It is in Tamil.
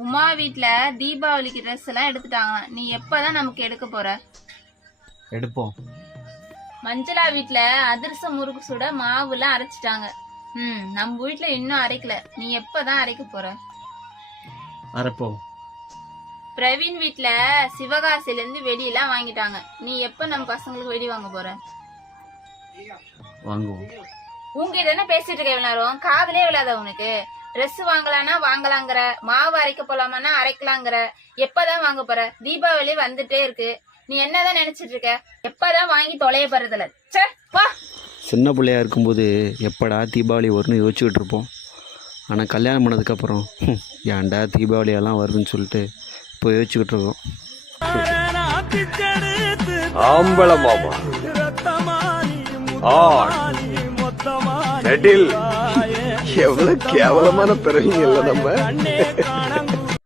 உமா வீட்ல தீபாவளிக்கு ட்ரெஸ் எல்லாம் எடுத்துட்டாங்க. நீ எப்பதான் நமக்கு எடுக்க போற? எடுப்போம். மஞ்சளா வீட்ல அதிரசம் முறுக்கு சுட மாவுல அரைச்சிட்டாங்க. நம்ம வீட்ல இன்னும் அரைக்கல. நீ எப்பதான் அரைக்க போற? அரைப்போம். பிரவீன் வீட்ல சிவகாசில இருந்து வெடியெல்லாம் வாங்கிட்டாங்க. நீ எப்ப நம்ம பசங்களுக்கு வெடி வாங்க போற? வாங்குவோம். உங்ககிட்ட என்ன பேசிட்டு இருக்க இவ்வளவு நேரம்? காதலே விழாத உனக்கு? ட்ரெஸ் வாங்கலாம்னா வாங்கலாங்கிற, மாவு அரைக்க போலாமான்னா அரைக்கலாங்கிற. எப்பதான் வாங்க போற? தீபாவளி வந்துட்டே இருக்கு. நீ என்னதான் நினைச்சிட்டு இருக்க? எப்பதான் வாங்கி தொலைய போறதுல? வா. சின்ன பிள்ளையா இருக்கும்போது எப்படா தீபாவளி வரும்னு யோசிச்சுக்கிட்டு இருப்போம். ஆனால் கல்யாணம் பண்ணதுக்கப்புறம் ஏன்டா தீபாவளியெல்லாம் வருதுன்னு சொல்லிட்டு இப்போ யோசிச்சுக்கிட்டு இருக்கோம். ஆம்பள மாமா நெடில் எவ்வளவு கேவலமான பிறவிங்க இல்ல நம்ம.